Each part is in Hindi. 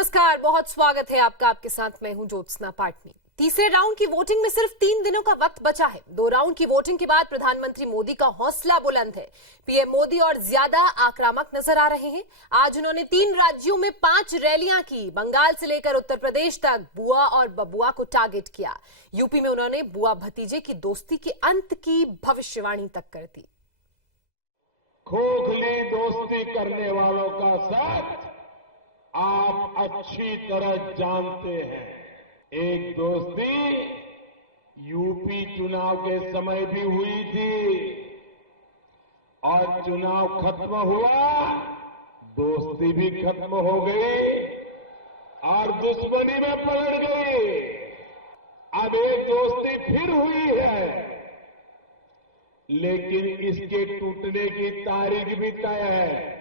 नमस्कार, बहुत स्वागत है आपका। आपके साथ मैं हूं ज्योत्सना पाटनी। तीसरे राउंड की वोटिंग में सिर्फ 3 दिनों का वक्त बचा है। 2 राउंड की वोटिंग के बाद प्रधानमंत्री मोदी का हौसला बुलंद है। पीएम मोदी और ज्यादा आक्रामक नजर आ रहे हैं। आज उन्होंने 3 राज्यों में 5 रैलियां की। बंगाल से लेकर उत्तर प्रदेश तक बुआ और बबुआ को टारगेट किया। यूपी में उन्होंने बुआ भतीजे की दोस्ती के अंत की भविष्यवाणी तक कर दी। खोखली दोस्ती करने वालों का सच आप अच्छी तरह जानते हैं। एक दोस्ती यूपी चुनाव के समय भी हुई थी और चुनाव खत्म हुआ, दोस्ती भी खत्म हो गई और दुश्मनी में पलट गई। अब एक दोस्ती फिर हुई है, लेकिन इसके टूटने की तारीख भी तय है।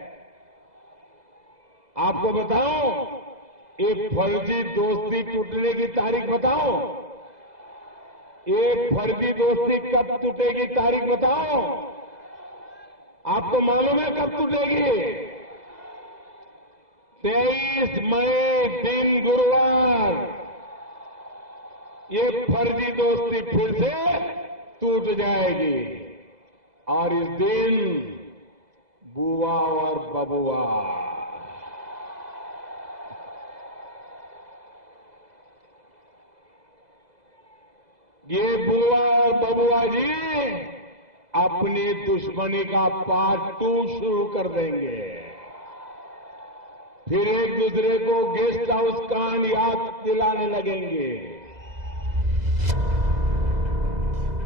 आपको बताओ, एक फर्जी दोस्ती टूटने की तारीख बताओ। एक फर्जी दोस्ती कब टूटेगी तारीख बताओ। आपको मालूम है कब टूटेगी? 23 मई दिन गुरुवार ये फर्जी दोस्ती फिर से टूट जाएगी और इस दिन बुआ और बबुआ ये बुआ और बबुआ जी अपनी दुश्मनी का पार्ट 2 शुरू कर देंगे। फिर एक दूसरे को गेस्ट हाउस कांड याद दिलाने लगेंगे।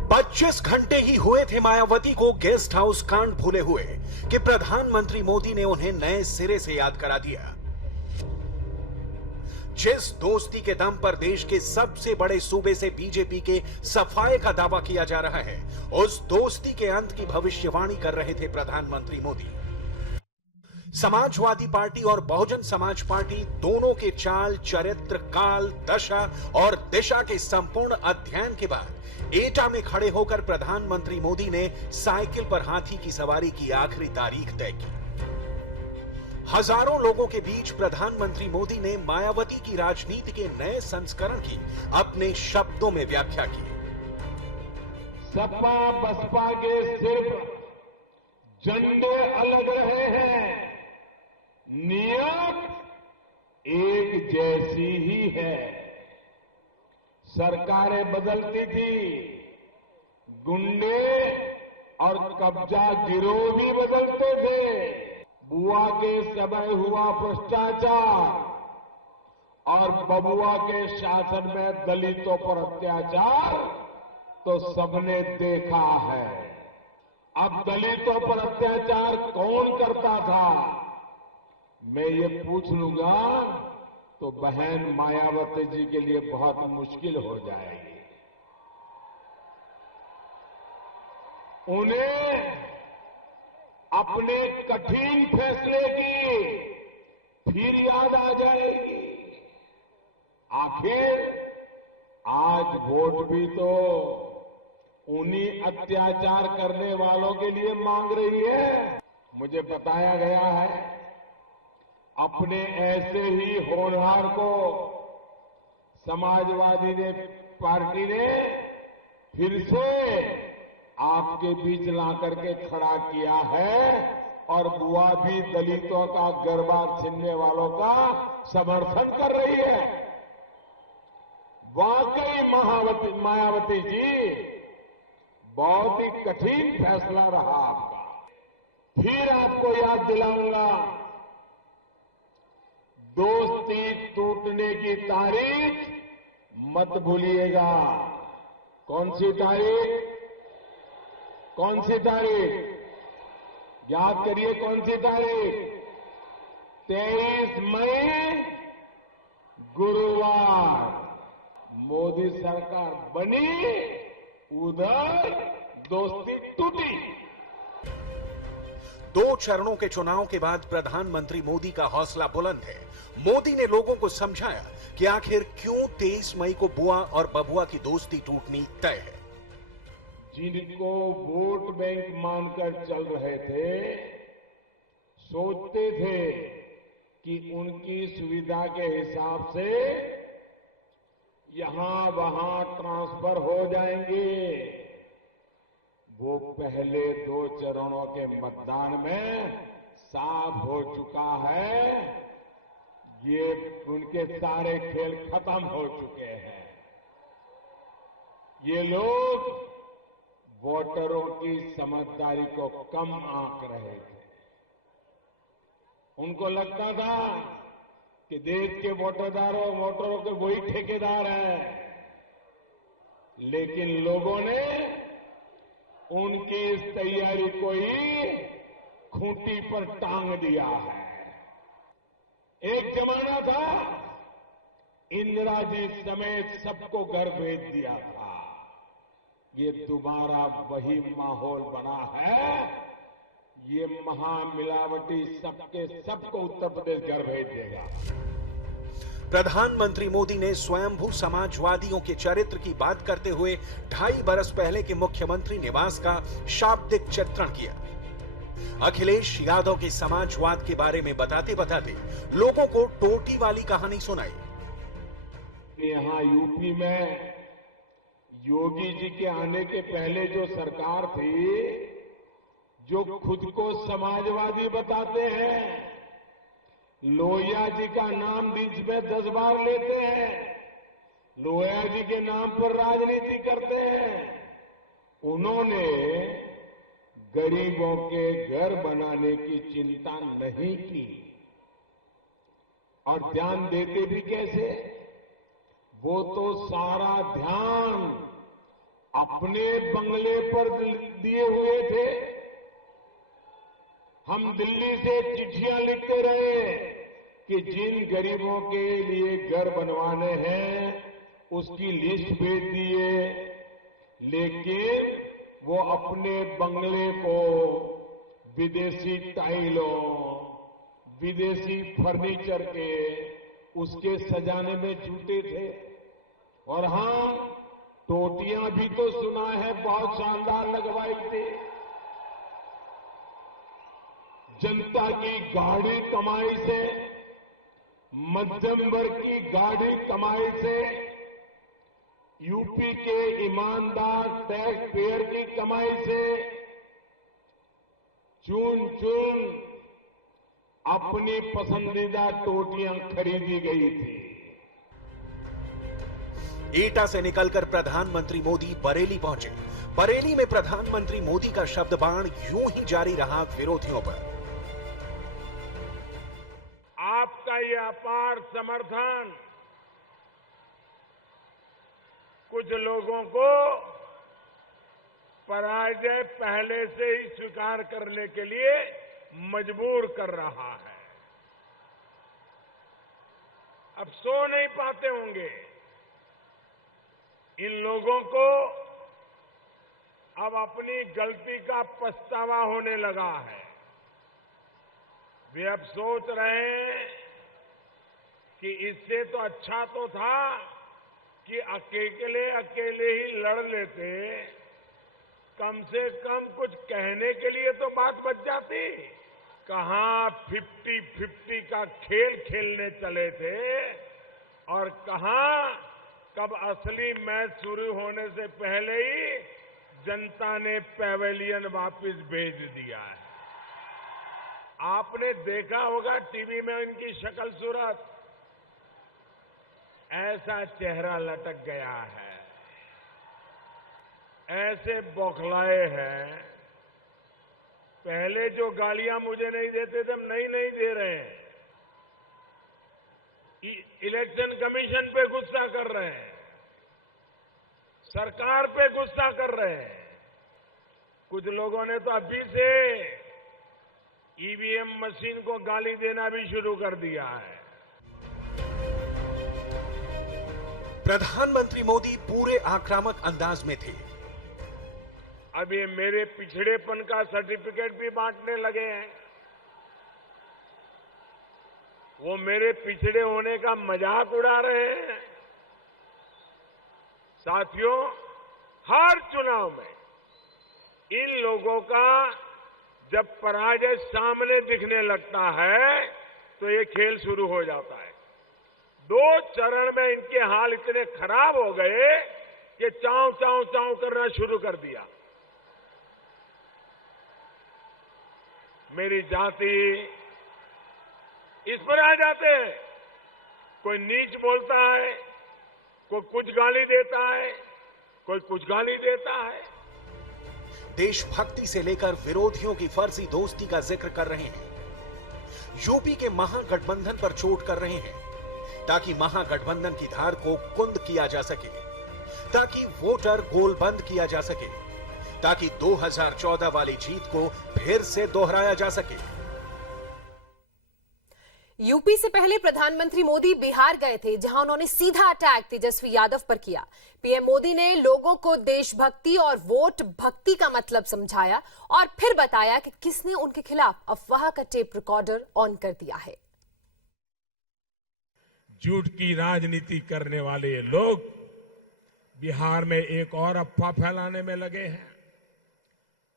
25 घंटे ही हुए थे मायावती को गेस्ट हाउस कांड भूले हुए कि प्रधानमंत्री मोदी ने उन्हें नए सिरे से याद करा दिया। जिस दोस्ती के दम पर देश के सबसे बड़े सूबे से बीजेपी के सफाए का दावा किया जा रहा है, उस दोस्ती के अंत की भविष्यवाणी कर रहे थे प्रधानमंत्री मोदी। समाजवादी पार्टी और बहुजन समाज पार्टी दोनों के चाल, चरित्र, काल, दशा और दिशा के संपूर्ण अध्ययन के बाद एटा में खड़े होकर प्रधानमंत्री मोदी ने साइकिल पर हाथी की सवारी की आखिरी तारीख तय की। हजारों लोगों के बीच प्रधानमंत्री मोदी ने मायावती की राजनीति के नए संस्करण की अपने शब्दों में व्याख्या की। सपा बसपा के सिर्फ झंडे अलग रहे हैं, नियत एक जैसी ही है। सरकारें बदलती थी, गुंडे और कब्जा गिरोह भी बदलते थे। बुआ के समय हुआ भ्रष्टाचार और बबुआ के शासन में दलितों पर अत्याचार तो सबने देखा है। अब दलितों पर अत्याचार कौन करता था, मैं ये पूछ लूंगा तो बहन मायावती जी के लिए बहुत मुश्किल हो जाएगी। उन्हें अपने कठिन फैसले की फिर याद आ जाएगी। आखिर आज वोट भी तो उन्हीं अत्याचार करने वालों के लिए मांग रही है। मुझे बताया गया है अपने ऐसे ही होनहार को समाजवादी पार्टी ने फिर से आपके बीच ला करके खड़ा किया है और बुआ भी दलितों का गरबा छीनने वालों का समर्थन कर रही है। वाकई मायावती जी बहुत ही कठिन फैसला रहा आपका। फिर आपको याद दिलाऊंगा, दोस्ती टूटने की तारीख मत भूलिएगा। कौन सी तारीख? कौन सी तारीख? याद करिए, कौन सी तारीख? 23 मई गुरुवार मोदी सरकार बनी, उधर दोस्ती टूटी। 2 चरणों के चुनाव के बाद प्रधानमंत्री मोदी का हौसला बुलंद है। मोदी ने लोगों को समझाया कि आखिर क्यों 23 मई को बुआ और बबुआ की दोस्ती टूटनी तय है। जिनको वोट बैंक मानकर चल रहे थे, सोचते थे कि उनकी सुविधा के हिसाब से यहां वहां ट्रांसफर हो जाएंगे। वो पहले 2 चरणों के मतदान में साफ हो चुका है। ये उनके सारे खेल खत्म हो चुके हैं। ये लोग वोटरों की समझदारी को कम आंक रहे थे। उनको लगता था कि देश के वोटरों के वही ठेकेदार हैं, लेकिन लोगों ने उनकी इस तैयारी को ही खूंटी पर टांग दिया है। एक जमाना था इंदिरा जी समेत सबको घर भेज दिया था। ये दोबारा वही माहौल बना है। ये महामिलावटी सबको उत्तर प्रदेश घर भेज देगा। प्रधानमंत्री मोदी ने स्वयंभू समाजवादियों के चरित्र की बात करते हुए 2.5 बरस पहले के मुख्यमंत्री निवास का शाब्दिक चित्रण किया। अखिलेश यादव के समाजवाद के बारे में बताते बताते लोगों को टोटी वाली कहानी सुनाई। यहां यूपी में योगी जी के आने के पहले जो सरकार थी, जो खुद को समाजवादी बताते हैं, लोहिया जी का नाम बीच में 10 बार लेते हैं, लोहिया जी के नाम पर राजनीति करते हैं, उन्होंने गरीबों के घर बनाने की चिंता नहीं की। और ध्यान देते भी कैसे? वो तो सारा ध्यान अपने बंगले पर दिए हुए थे। हम दिल्ली से चिट्ठियां लिखते रहे कि जिन गरीबों के लिए घर बनवाने हैं उसकी लिस्ट भेज दिए, लेकिन वो अपने बंगले को विदेशी टाइलों, विदेशी फर्नीचर के उसके सजाने में जुटे थे। और हां, टोटियां भी तो सुना है बहुत शानदार लगवाई थी। जनता की गाढ़ी कमाई से, मध्यम वर्ग की गाढ़ी कमाई से, यूपी के ईमानदार टैक्स पेयर की कमाई से चुन चुन अपनी पसंदीदा टोटियां खरीदी गई थी। एटा से निकलकर प्रधानमंत्री मोदी बरेली पहुंचे। बरेली में प्रधानमंत्री मोदी का शब्द बाण यूं ही जारी रहा विरोधियों पर। आपका ये अपार समर्थन कुछ लोगों को पराजय पहले से ही स्वीकार करने के लिए मजबूर कर रहा है। अब सो नहीं पाते होंगे। इन लोगों को अब अपनी गलती का पछतावा होने लगा है। वे अब सोच रहे हैं कि इससे तो अच्छा तो था कि अकेले ही लड़ लेते, कम से कम कुछ कहने के लिए तो बात बच जाती। कहां 50-50 का खेल खेलने चले थे और कहां कब असली मैच शुरू होने से पहले ही जनता ने पैवेलियन वापस भेज दिया है। आपने देखा होगा टीवी में इनकी शक्ल सूरत, ऐसा चेहरा लटक गया है, ऐसे बौखलाए हैं। पहले जो गालियां मुझे नहीं देते थे, नहीं दे रहे हैं। इलेक्शन कमीशन पे गुस्सा कर रहे हैं, सरकार पे गुस्सा कर रहे हैं। कुछ लोगों ने तो अभी से ईवीएम मशीन को गाली देना भी शुरू कर दिया है। प्रधानमंत्री मोदी पूरे आक्रामक अंदाज में थे। अब ये मेरे पिछड़ेपन का सर्टिफिकेट भी बांटने लगे हैं। वो मेरे पिछड़े होने का मजाक उड़ा रहे हैं। साथियों, हर चुनाव में इन लोगों का जब पराजय सामने दिखने लगता है तो ये खेल शुरू हो जाता है। 2 चरण में इनके हाल इतने खराब हो गए कि चाव चाव चाव करना शुरू कर दिया। मेरी जाति, इस पर आ जाते हैं। कोई नीच बोलता है, कोई कुछ गाली देता है, कोई कुछ गाली देता है। देशभक्ति से लेकर विरोधियों की फर्जी दोस्ती का जिक्र कर रहे हैं। यूपी के महागठबंधन पर चोट कर रहे हैं ताकि महागठबंधन की धार को कुंद किया जा सके, ताकि वोटर गोलबंद किया जा सके, ताकि 2014 वाली जीत को फिर से दोहराया जा सके। यूपी से पहले प्रधानमंत्री मोदी बिहार गए थे, जहां उन्होंने सीधा अटैक तेजस्वी यादव पर किया। पीएम मोदी ने लोगों को देशभक्ति और वोट भक्ति का मतलब समझाया और फिर बताया कि किसने उनके खिलाफ अफवाह का टेप रिकॉर्डर ऑन कर दिया है। झूठ की राजनीति करने वाले ये लोग बिहार में एक और अफवाह फैलाने में लगे हैं।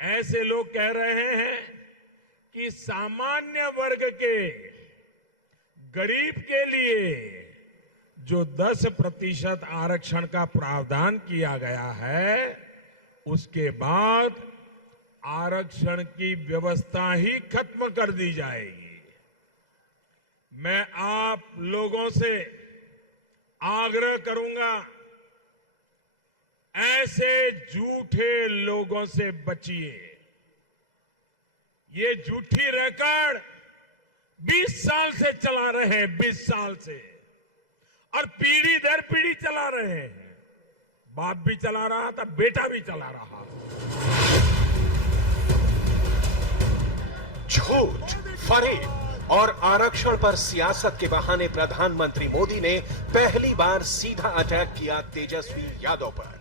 ऐसे लोग कह रहे हैं कि सामान्य वर्ग के, गरीब के लिए जो 10% आरक्षण का प्रावधान किया गया है, उसके बाद आरक्षण की व्यवस्था ही खत्म कर दी जाएगी। मैं आप लोगों से आग्रह करूंगा, ऐसे झूठे लोगों से बचिए। ये झूठी रिकॉर्ड 20 साल से चला रहे हैं, 20 साल से, और पीढ़ी दर पीढ़ी चला रहे हैं। बाप भी चला रहा था, बेटा भी चला रहा था। झूठ, फरेब और आरक्षण पर सियासत के बहाने प्रधानमंत्री मोदी ने पहली बार सीधा अटैक किया तेजस्वी यादव पर।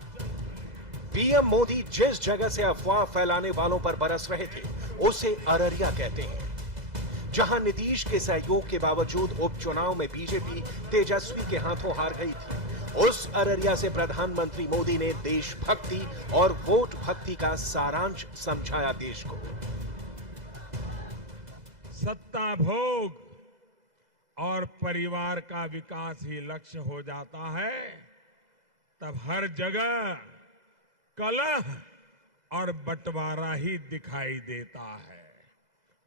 पीएम मोदी जिस जगह से अफवाह फैलाने वालों पर बरस रहे थे, उसे अररिया कहते हैं, जहां नीतीश के सहयोग के बावजूद उपचुनाव में बीजेपी तेजस्वी के हाथों हार गई थी। उस अररिया से प्रधानमंत्री मोदी ने देशभक्ति और वोट भक्ति का सारांश समझाया देश को। सत्ता भोग और परिवार का विकास ही लक्ष्य हो जाता है, तब हर जगह कलह और बंटवारा ही दिखाई देता है।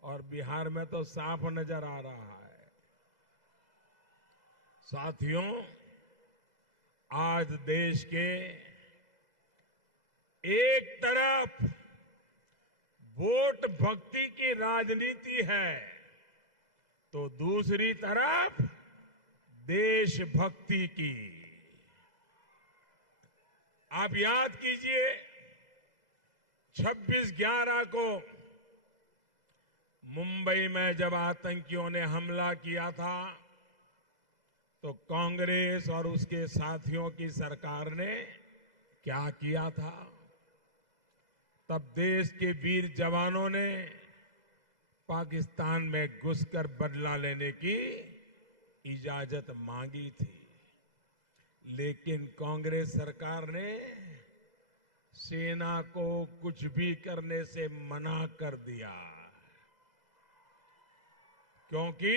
और बिहार में तो साफ नजर आ रहा है। साथियों, आज देश के एक तरफ वोट भक्ति की राजनीति है, तो दूसरी तरफ देशभक्ति की। आप याद कीजिए, 26/11 को मुंबई में जब आतंकियों ने हमला किया था, तो कांग्रेस और उसके साथियों की सरकार ने क्या किया था? तब देश के वीर जवानों ने पाकिस्तान में घुसकर बदला लेने की इजाजत मांगी थी, लेकिन कांग्रेस सरकार ने सेना को कुछ भी करने से मना कर दिया, क्योंकि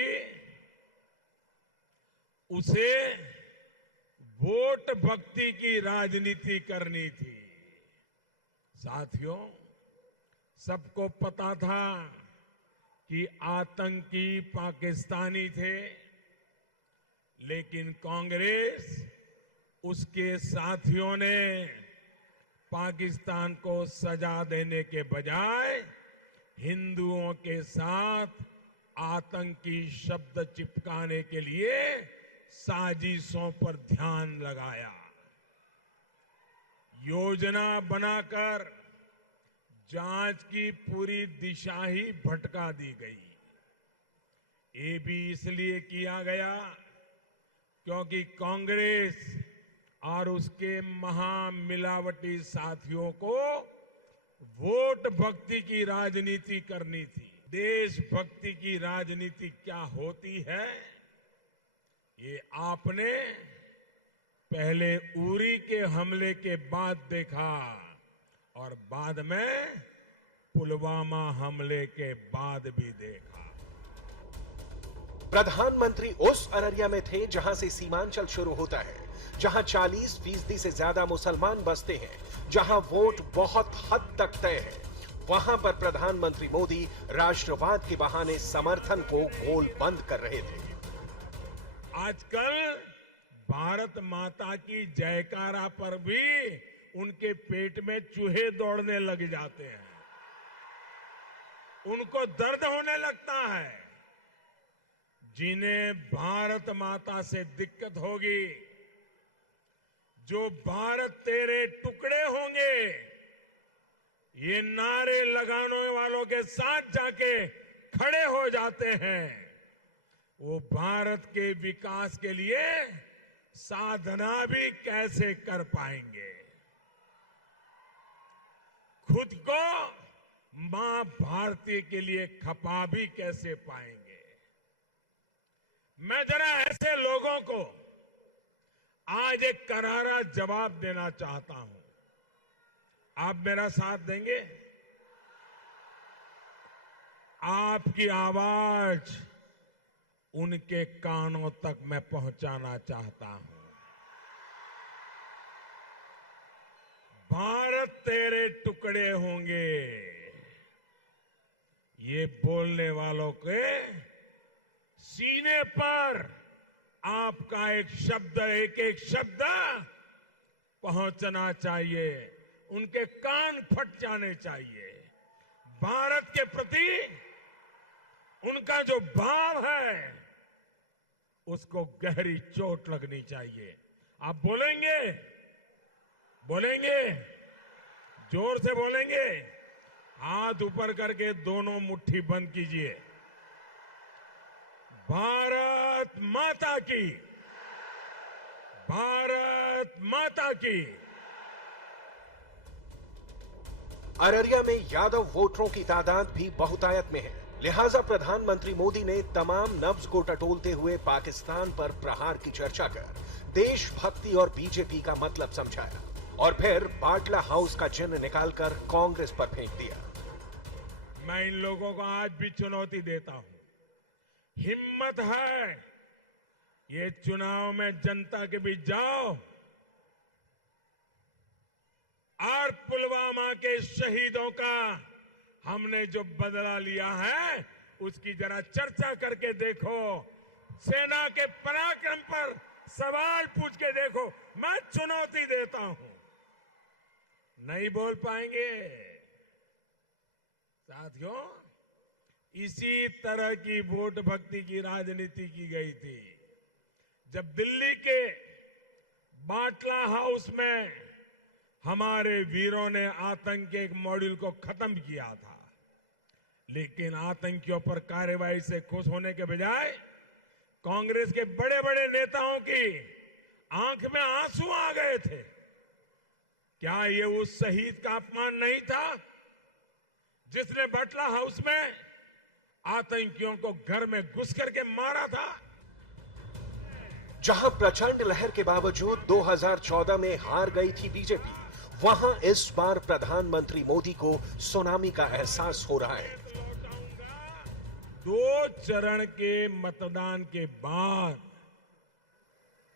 उसे वोट भक्ति की राजनीति करनी थी। साथियों, सबको पता था कि आतंकी पाकिस्तानी थे, लेकिन कांग्रेस, उसके साथियों ने पाकिस्तान को सजा देने के बजाय हिंदुओं के साथ आतंकी शब्द चिपकाने के लिए साजिशों पर ध्यान लगाया। योजना बनाकर जांच की पूरी दिशा ही भटका दी गई। ये भी इसलिए किया गया क्योंकि कांग्रेस और उसके महामिलावटी साथियों को वोट भक्ति की राजनीति करनी थी। देशभक्ति की राजनीति क्या होती है, ये आपने पहले उरी के हमले के बाद देखा और बाद में पुलवामा हमले के बाद भी देखा। प्रधानमंत्री उस अररिया में थे जहां से सीमांचल शुरू होता है, जहां 40% से ज्यादा मुसलमान बसते हैं, जहां वोट बहुत हद तक तय है। वहां पर प्रधानमंत्री मोदी राष्ट्रवाद के बहाने समर्थन को गोल बंद कर रहे थे। आजकल भारत माता की जयकारा पर भी उनके पेट में चूहे दौड़ने लग जाते हैं, उनको दर्द होने लगता है। जिन्हें भारत माता से दिक्कत होगी, जो भारत तेरे टुकड़े होंगे, ये नारे लगाने वालों के साथ जाके खड़े हो जाते हैं, वो भारत के विकास के लिए साधना भी कैसे कर पाएंगे, खुद को मां भारती के लिए खपा भी कैसे पाएंगे। मैं जरा ऐसे लोगों को आज एक करारा जवाब देना चाहता हूं। आप मेरा साथ देंगे? आपकी आवाज उनके कानों तक मैं पहुंचाना चाहता हूं। भारत तेरे टुकड़े होंगे, ये बोलने वालों के सीने पर आपका एक एक शब्द पहुंचना चाहिए, उनके कान फट जाने चाहिए। भारत के प्रति उनका जो भाव है, उसको गहरी चोट लगनी चाहिए। आप बोलेंगे? बोलेंगे? जोर से बोलेंगे? हाथ ऊपर करके दोनों मुट्ठी बंद कीजिए। भारत माता की, भारत माता की। अररिया में यादव वोटरों की तादाद भी बहुतायत में है, लिहाजा प्रधानमंत्री मोदी ने तमाम नब्ज को टटोलते हुए पाकिस्तान पर प्रहार की चर्चा कर देशभक्ति और बीजेपी का मतलब समझाया और फिर बाटला हाउस का चिन्ह निकालकर कांग्रेस पर फेंक दिया। मैं इन लोगों को आज भी चुनौती देता हूं, हिम्मत है, ये चुनाव में जनता के बीच जाओ और पुलवामा के शहीदों का हमने जो बदला लिया है, उसकी जरा चर्चा करके देखो। सेना के पराक्रम पर सवाल पूछ के देखो। मैं चुनौती देता हूं, नहीं बोल पाएंगे। साथियों, इसी तरह की वोट भक्ति की राजनीति की गई थी जब दिल्ली के बाटला हाउस में हमारे वीरों ने आतंक के एक मॉड्यूल को खत्म किया था। लेकिन आतंकियों पर कार्रवाई से खुश होने के बजाय कांग्रेस के बड़े बड़े नेताओं की आंख में आंसू आ गए थे। क्या ये उस शहीद का अपमान नहीं था जिसने बाटला हाउस में आतंकियों को घर में घुस करके मारा था? जहां प्रचंड लहर के बावजूद 2014 में हार गई थी बीजेपी, वहां इस बार प्रधानमंत्री मोदी को सुनामी का एहसास हो रहा है। 2 चरण के मतदान के बाद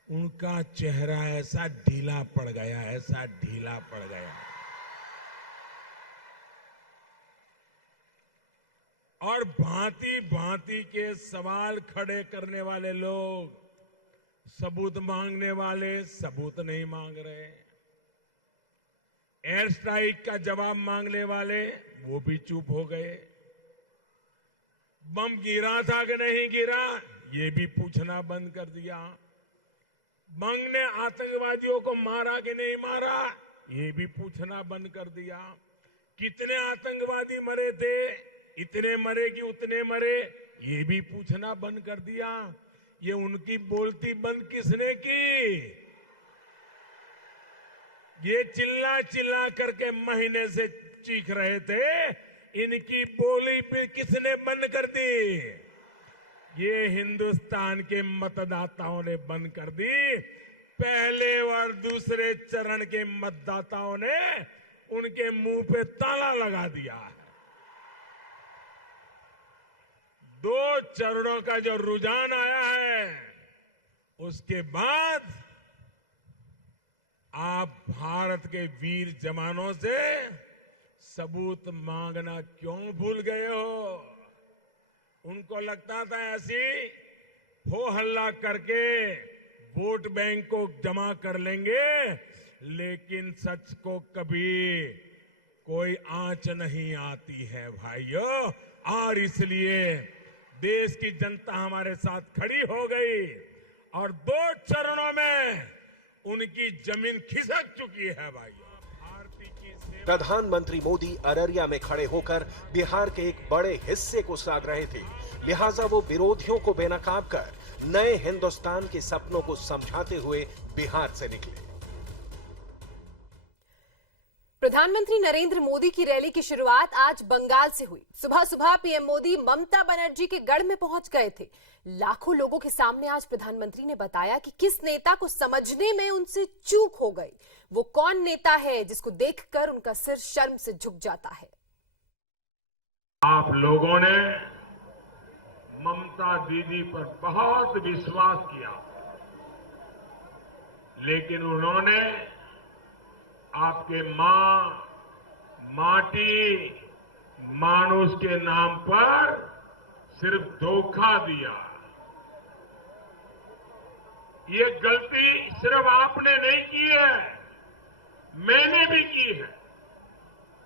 उनका चेहरा ऐसा ढीला पड़ गया, ऐसा ढीला पड़ गया। और भांति भांति के सवाल खड़े करने वाले लोग, सबूत मांगने वाले सबूत नहीं मांग रहे, एयर स्ट्राइक का जवाब मांगने वाले वो भी चुप हो गए, बम गिरा था कि नहीं गिरा ये भी पूछना बंद कर दिया, बम ने आतंकवादियों को मारा कि नहीं मारा ये भी पूछना बंद कर दिया, कितने आतंकवादी मरे थे, इतने मरे कि उतने मरे ये भी पूछना बंद कर दिया। ये उनकी बोलती बंद किसने की? ये चिल्ला चिल्ला करके महीने से चीख रहे थे, इनकी बोली भी किसने बंद कर दी? ये हिंदुस्तान के मतदाताओं ने बंद कर दी। पहले और दूसरे चरण के मतदाताओं ने उनके मुंह पे ताला लगा दिया है। 2 चरणों का जो रुझान आया है, उसके बाद आप भारत के वीर जवानों से सबूत मांगना क्यों भूल गए हो? उनको लगता था ऐसी हो हल्ला करके वोट बैंक को जमा कर लेंगे, लेकिन सच को कभी कोई आंच नहीं आती है भाइयों। और इसलिए देश की जनता हमारे साथ खड़ी हो गई और 2 चरणों में उनकी जमीन खिसक चुकी है भाइयों। प्रधानमंत्री मोदी अररिया में खड़े होकर बिहार के एक बड़े हिस्से को साध रहे थे, लिहाजा वो विरोधियों को बेनकाब कर नए हिंदुस्तान के सपनों को समझाते हुए बिहार से निकले। प्रधानमंत्री नरेंद्र मोदी की रैली की शुरुआत आज बंगाल से हुई। सुबह सुबह पीएम मोदी ममता बनर्जी के गढ़ में पहुंच गए थे। लाखों लोगों के सामने आज प्रधानमंत्री ने बताया कि किस नेता को समझने में उनसे चूक हो गई। वो कौन नेता है जिसको देखकर उनका सिर शर्म से झुक जाता है। आप लोगों ने ममता दीदी पर बहुत विश्वास किया, लेकिन उन्होंने आपके मां, माटी, मानुष के नाम पर सिर्फ धोखा दिया। ये गलती सिर्फ आपने नहीं की है, मैंने भी की है।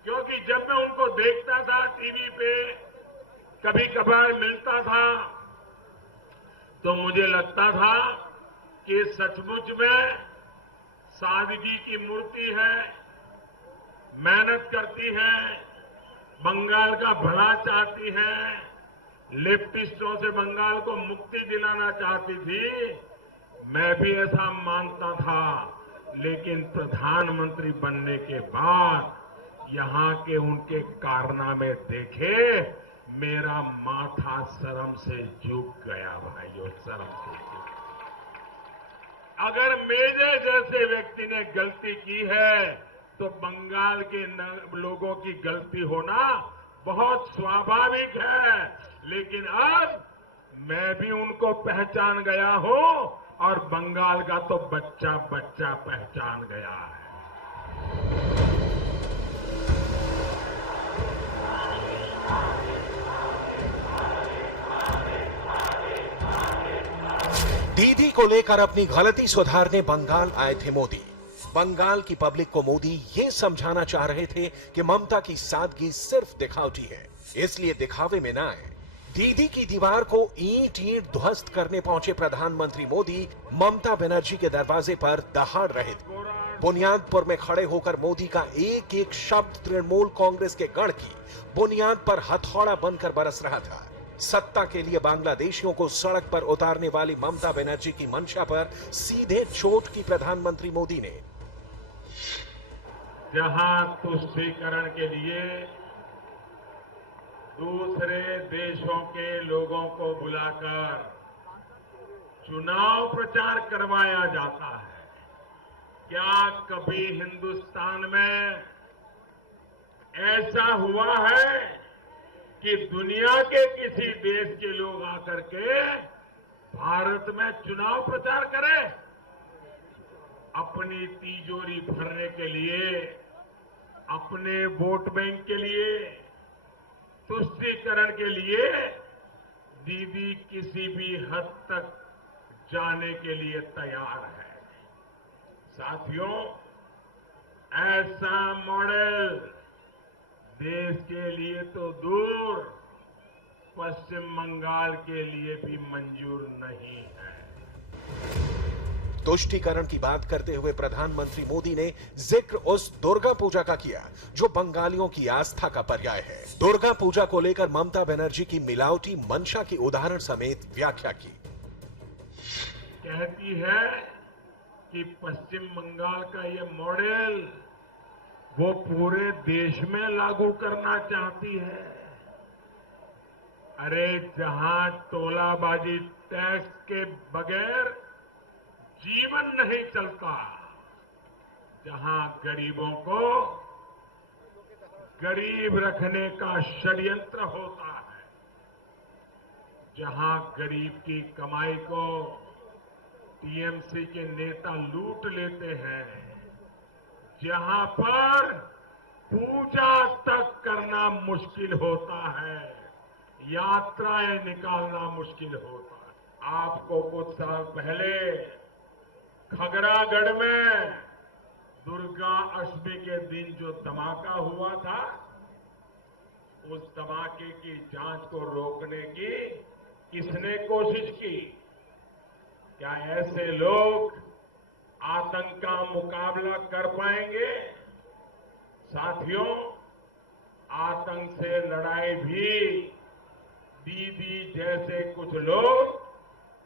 क्योंकि जब मैं उनको देखता था टीवी पे, कभी कभार मिलता था, तो मुझे लगता था कि सचमुच में सादगी की मूर्ति है, मेहनत करती है, बंगाल का भला चाहती है, लेफ्टिस्टों से बंगाल को मुक्ति दिलाना चाहती थी। मैं भी ऐसा मानता था, लेकिन प्रधानमंत्री बनने के बाद यहां के उनके कारनामे देखे, मेरा माथा शर्म से झुक गया भाइयों, शर्म से झुक। अगर मेरे जैसे व्यक्ति ने गलती की है, तो बंगाल के लोगों की गलती होना बहुत स्वाभाविक है। लेकिन अब मैं भी उनको पहचान गया हूं और बंगाल का तो बच्चा बच्चा पहचान गया है। दीदी को लेकर अपनी गलती सुधारने बंगाल आए थे मोदी। बंगाल की पब्लिक को मोदी ये समझाना चाह रहे थे कि ममता की सादगी सिर्फ दिखावटी है, इसलिए दिखावे में ना आए। दीदी की दीवार को ईंट ईंट ध्वस्त करने पहुंचे प्रधानमंत्री मोदी ममता बनर्जी के दरवाजे पर दहाड़ रहे थे। बुनियादपुर में खड़े होकर मोदी का एक एक शब्द तृणमूल कांग्रेस के गढ़ की बुनियाद पर हथौड़ा बनकर बरस रहा था। सत्ता के लिए बांग्लादेशियों को सड़क पर उतारने वाली ममता बनर्जी की मंशा पर सीधे चोट की प्रधानमंत्री मोदी ने। जहां तुष्टीकरण के लिए दूसरे देशों के लोगों को बुलाकर चुनाव प्रचार करवाया जाता है, क्या कभी हिंदुस्तान में ऐसा हुआ है कि दुनिया के किसी देश के लोग आकर के भारत में चुनाव प्रचार करें? अपनी तिजोरी भरने के लिए, अपने वोट बैंक के लिए, तुष्टीकरण के लिए दीदी किसी भी हद तक जाने के लिए तैयार है। साथियों, ऐसा मॉडल देश के लिए तो दूर, पश्चिम बंगाल के लिए भी मंजूर नहीं है। तुष्टीकरण की बात करते हुए प्रधानमंत्री मोदी ने जिक्र उस दुर्गा पूजा का किया जो बंगालियों की आस्था का पर्याय है। दुर्गा पूजा को लेकर ममता बनर्जी की मिलावटी मंशा की उदाहरण समेत व्याख्या की। कहती है कि पश्चिम बंगाल का ये मॉडल वो पूरे देश में लागू करना चाहती है। अरे जहां टोलाबाजी टैक्स के बगैर जीवन नहीं चलता, जहां गरीबों को गरीब रखने का षड्यंत्र होता है, जहां गरीब की कमाई को टीएमसी के नेता लूट लेते हैं, जहां पर पूजा तक करना मुश्किल होता है, यात्राएं निकालना मुश्किल होता है। आपको कुछ साल पहले खगरागढ़ में दुर्गा अष्टमी के दिन जो धमाका हुआ था, उस धमाके की जांच को रोकने की किसने कोशिश की? क्या ऐसे लोग आतंक का मुकाबला कर पाएंगे? साथियों, आतंक से लड़ाई भी दीदी जैसे कुछ लोग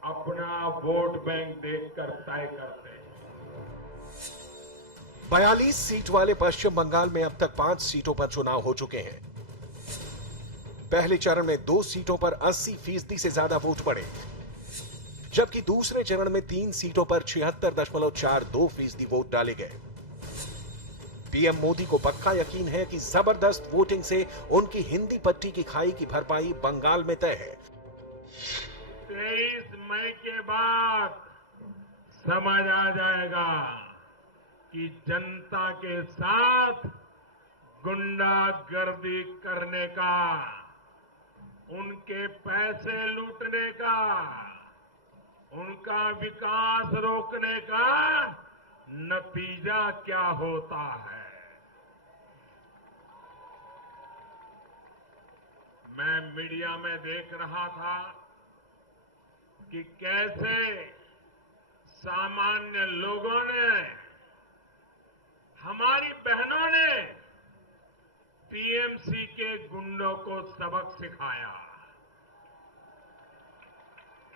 अपना वोट बैंक देखकर तय करते हैं। 42 सीट वाले पश्चिम बंगाल में अब तक 5 सीटों पर चुनाव हो चुके हैं। पहले चरण में 2 सीटों पर 80% से ज्यादा वोट पड़े, जबकि दूसरे चरण में 3 सीटों पर 76.42% वोट डाले गए। पीएम मोदी को पक्का यकीन है कि जबरदस्त वोटिंग से उनकी हिंदी पट्टी की खाई की भरपाई बंगाल में तय है। 23 मई के बाद समझ आ जाएगा कि जनता के साथ गुंडागर्दी करने का, उनके पैसे लूटने का, उनका विकास रोकने का नतीजा क्या होता है। मैं मीडिया में देख रहा था कि कैसे सामान्य लोगों ने, हमारी बहनों ने टीएमसी के गुंडों को सबक सिखाया।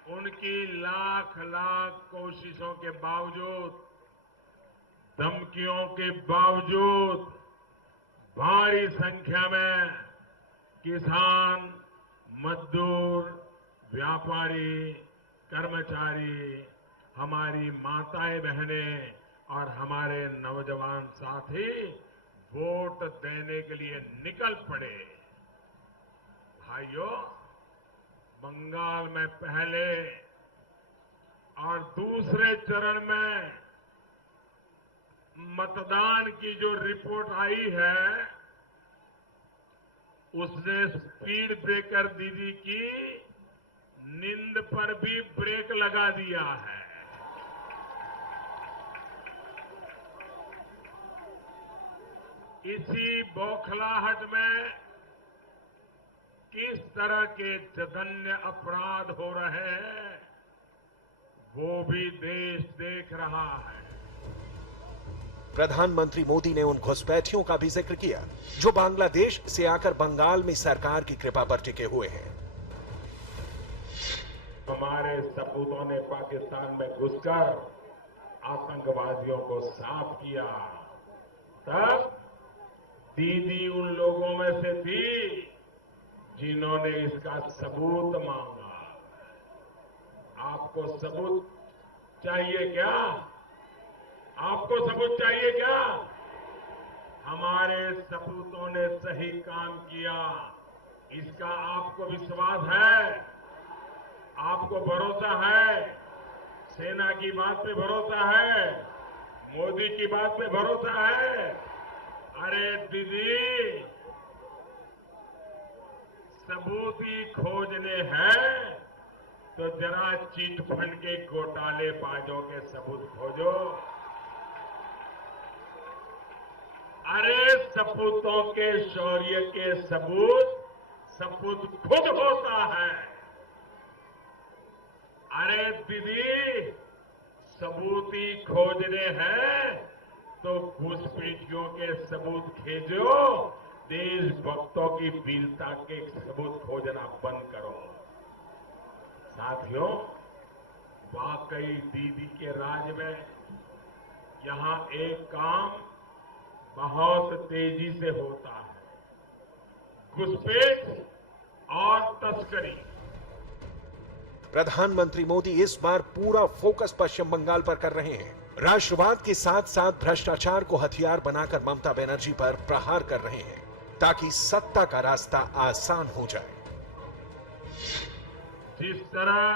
उनकी लाख लाख कोशिशों के बावजूद, धमकियों के बावजूद भारी संख्या में किसान, मजदूर, व्यापारी, कर्मचारी, हमारी माताएं बहनें और हमारे नौजवान साथी वोट देने के लिए निकल पड़े। भाइयों, बंगाल में पहले और दूसरे चरण में मतदान की जो रिपोर्ट आई है, उसने स्पीड ब्रेकर दीदी की नींद पर भी ब्रेक लगा दिया है। इसी बौखलाहट में किस तरह के जघन्य अपराध हो रहे हैं, वो भी देश देख रहा है। प्रधानमंत्री मोदी ने उन घुसपैठियों का भी जिक्र किया जो बांग्लादेश से आकर बंगाल में सरकार की कृपा पर टिके हुए हैं। हमारे सपूतों ने पाकिस्तान में घुसकर आतंकवादियों को साफ किया, तब दीदी उन लोगों में से थी जिन्होंने इसका सबूत मांगा। आपको सबूत चाहिए क्या? आपको सबूत चाहिए क्या? हमारे सपूतों ने सही काम किया, इसका आपको विश्वास है? आपको भरोसा है? सेना की बात पे भरोसा है? मोदी की बात पे भरोसा है? अरे दीदी, सबूत ही खोजने हैं तो जरा चिट फंड के घोटाले बाजों के सबूत खोजो। अरे सपूतों के शौर्य के सबूत खुद होता है। अरे दीदी, सबूत ही खोजने हैं तो घुसपैठियों के सबूत भेजो, देशभक्तों की वीरता के सबूत खोजना बंद करो। साथियों, वाकई दीदी के राज में यहां एक काम बहुत तेजी से होता है, घुसपैठ और तस्करी। प्रधानमंत्री मोदी इस बार पूरा फोकस पश्चिम बंगाल पर कर रहे हैं। राष्ट्रवाद के साथ साथ भ्रष्टाचार को हथियार बनाकर ममता बनर्जी पर प्रहार कर रहे हैं ताकि सत्ता का रास्ता आसान हो जाए। जिस तरह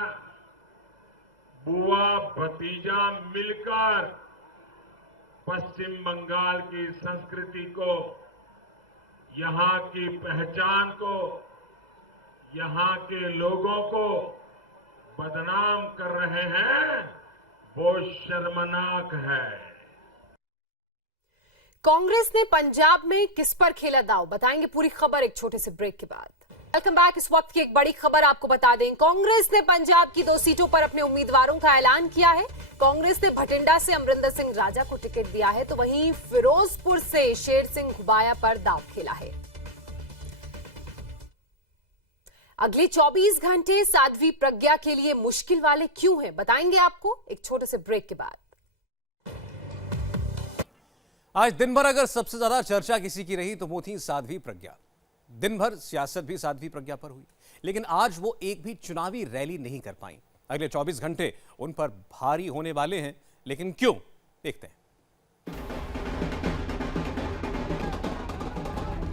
बुआ भतीजा मिलकर पश्चिम बंगाल की संस्कृति को, यहाँ की पहचान को, यहाँ के लोगों को बदनाम कर रहे हैं, वो शर्मनाक है। कांग्रेस ने पंजाब में किस पर खेला दांव, बताएंगे पूरी खबर एक छोटे से ब्रेक के बाद। Welcome back. इस वक्त की एक बड़ी खबर आपको बता दें, कांग्रेस ने पंजाब की 2 सीटों पर अपने उम्मीदवारों का ऐलान किया है। कांग्रेस ने भटिंडा से अमरिंदर सिंह राजा को टिकट दिया है, तो वहीं फिरोजपुर से शेर सिंह घुबाया पर दांव खेला है। अगले 24 घंटे साध्वी प्रज्ञा के लिए मुश्किल वाले क्यों हैं, बताएंगे आपको एक छोटे से ब्रेक के बाद। आज दिन भर अगर सबसे ज्यादा चर्चा किसी की रही तो वो थी साध्वी प्रज्ञा। दिन भर सियासत भी साध्वी प्रज्ञा पर हुई, लेकिन आज वो एक भी चुनावी रैली नहीं कर पाई। अगले 24 घंटे उन पर भारी होने वाले हैं, लेकिन क्यों, देखते हैं।